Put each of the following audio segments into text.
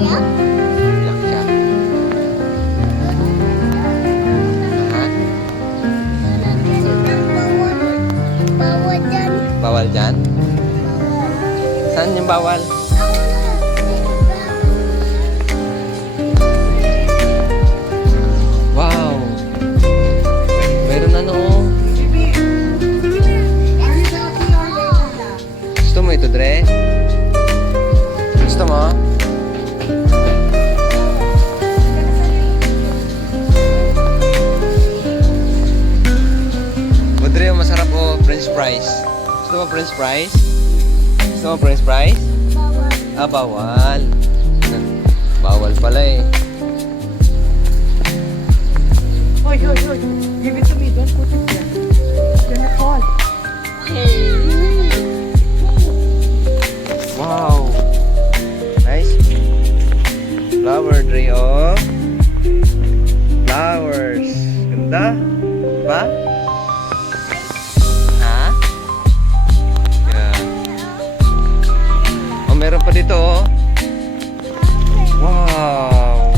Iyak siya. Ha? Bawal dyan. Bawal dyan? Saan yung bawal? Wow! Meron ano oh. Gusto mo ito, Dre? Gusto mo? O, Dre, masarap oh. French fries. Gusto mo French fries? Gusto mo French fries? Bawal. Ah, bawal. Bawal pala eh. Hoy, hoy, hoy. Give it to me. Don't put it there. It's gonna fall. Wow! Nice. Flower tree oh. Flowers. Ganda. Ba? Ha? Yeah. Oh, meron pa dito oh. Wow!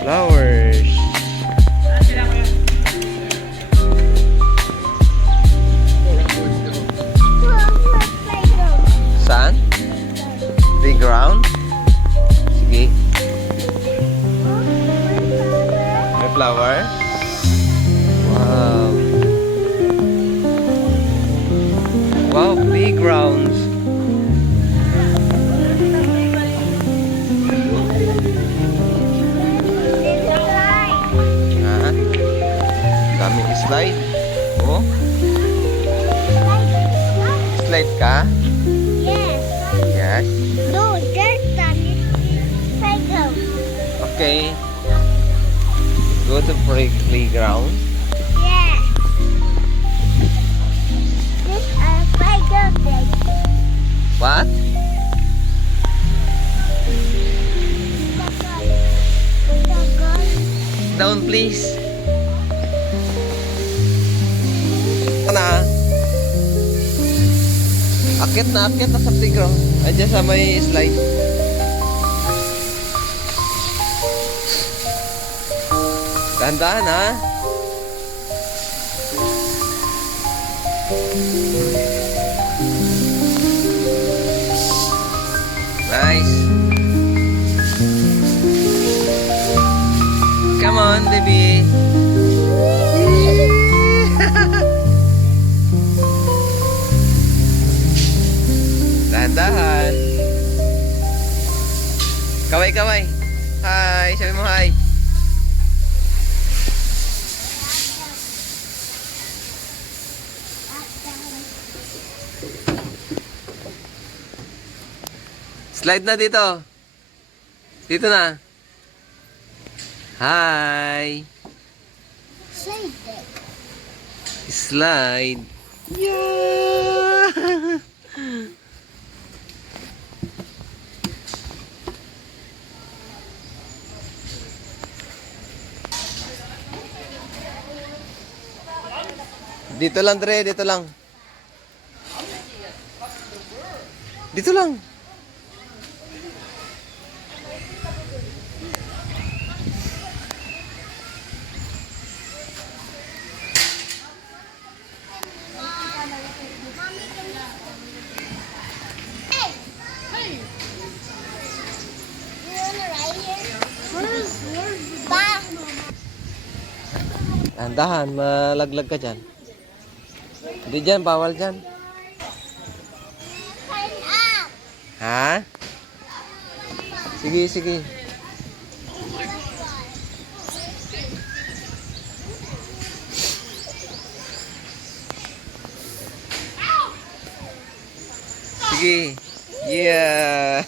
Flowers. Saan? Playground? Sige. May flower? Wow. Wow, playgrounds. Ha? Daming slide. Oh, slide ka? Yes. Yes. No, there's not. It's playground. Okay. Go to playground. Yeah. This a playground. What? Down, please. Akit na sa playground. Andiyan sa may slide. Dahan-dahan ha. Nice. Come on, baby. Dahan-dahan. Kaway-kaway. Hi, sabi mo hi. Slide na dito. Dito na. Hi. Slide. Yeah. Dito lang, Dre. Dito lang. Dito lang. Dahan, malaglag ka dyan. Hindi dyan, bawal dyan. Ha? Sige, sige. Sige. Yeah.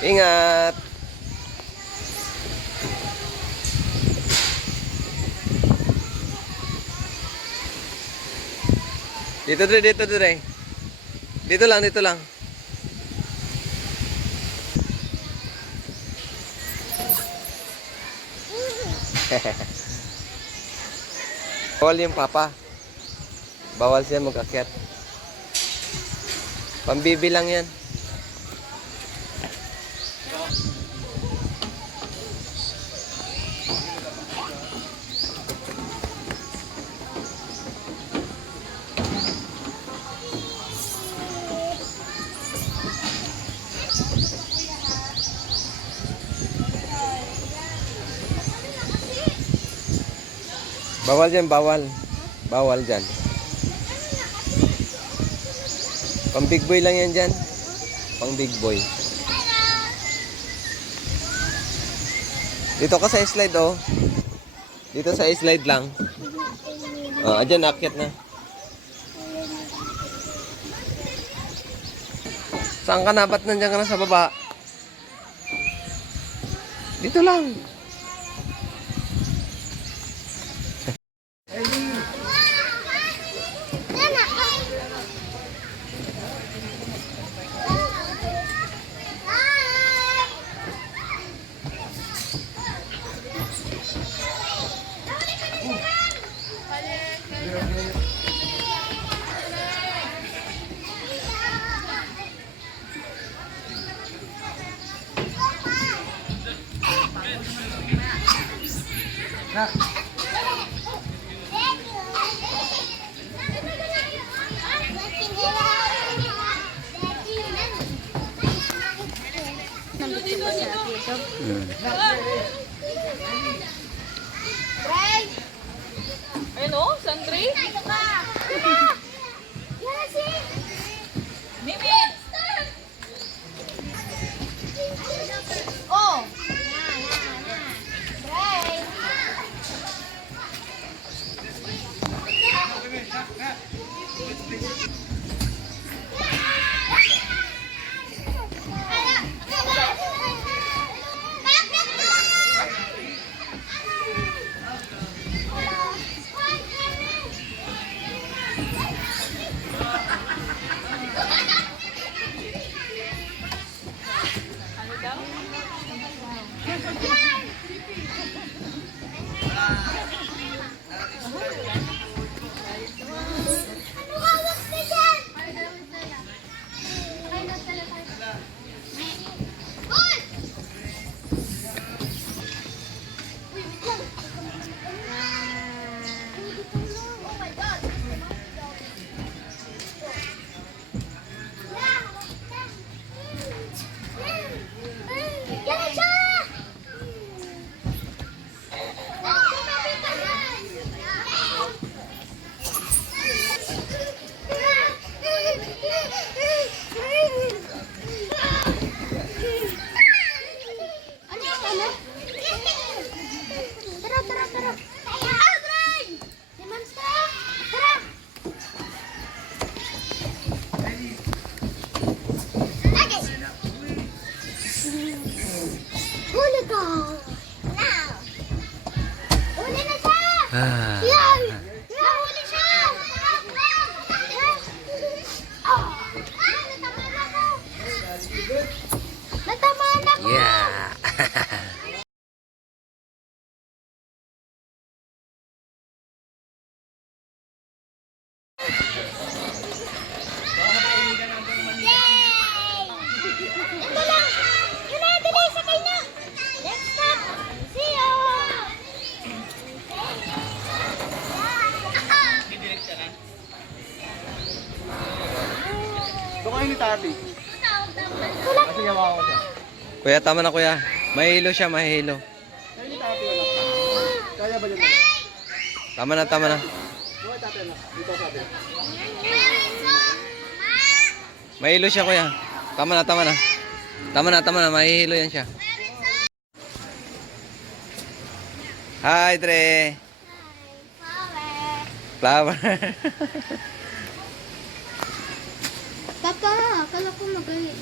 Ingat. Dito, Dre, dito, Dre. Dito lang, dito lang. Bawal yung papa. Bawal siya mag-akyat. Pambibi lang yan. Bawal dyan, bawal. Bawal dyan. Pang big boy lang yan dyan. Pang big boy. Dito ka sa slide, oh. Dito sa slide lang. Oh, dyan, akyat na. Saan ka na? Ba't nandiyan ka na sa baba? Dito lang. Ayun o, Sandri. Mimi! Oh! Huli ko! Now! Huli na siya! Yan! Nahuli siya! Oh! Natamaan ako! Natamaan ako! Yeah. Yay! Ito lang! Yun na, dali, sakay na! Next stop! See you! Doon kayo ni Tati. Wala Kasi yawa ko siya. Kuya, tama na kuya. Mahilo siya, mahilo. Kayo ni Tati anak. Kaya ba yun? Tama na, tama na. Doon kay Tati anak. Dito sabi. Mahilo siya kuya. Tama na, tama na. Tama na, tama na. Mahihilo yan siya. Hi, Dre. Flower. Papa, akala ko magalit.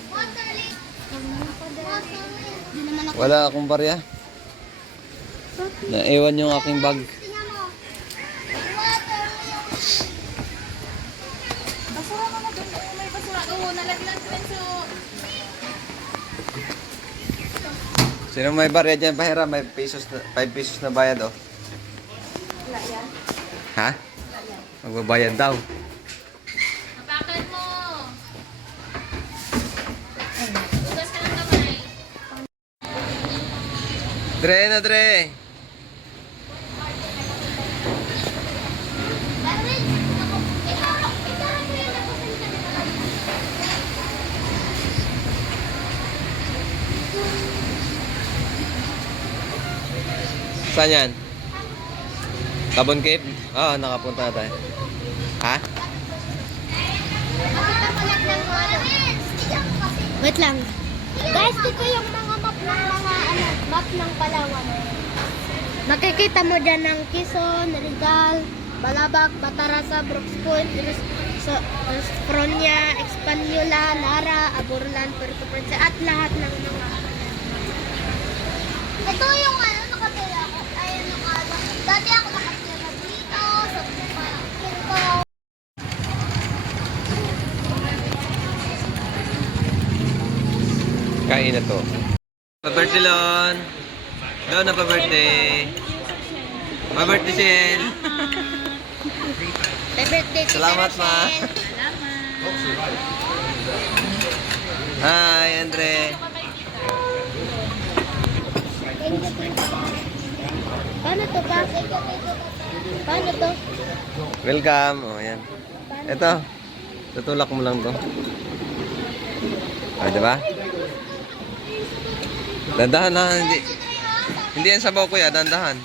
Di naman ako. Wala akong barya. Naiwan yung aking bag. Basura mo na doon. May basura. Oo, nalaglag rin so. Sino may barya dyan? Pahira, may pesos na, 5 pesos na bayad, oh. Wala yan. Ha? Magbabayad daw. Apakan mo. Dre na, Dre. Saan yan? Tabon Cave? Oo, nakapunta na tayo. Ha? Wait lang. Guys, dito yung mga map ng Palawan. Makikita mo dyan ng Quezon, Rizal, Balabac, Batarasa, Brooks Point, Fronia, Española, Lara, Aburlan, Puerto Princesa, at lahat ng mga... Ito yung nakatira ako. Ayun yung dati ako nakatira dito, sa Pinto. Kain na to. Pa-birthday, Lon. Lon, na pa-birthday. Pa-birthday, Shell. Happy birthday, Tita Salamat, Ma. Rochelle. Hi, Andre. Paano to, pa? Paano to? Welcome. Oh, yan. Ito. Tutulak mo lang to. Ah, diba? Dandahan na. Hindi yan sabaw, kuya. Dandahan.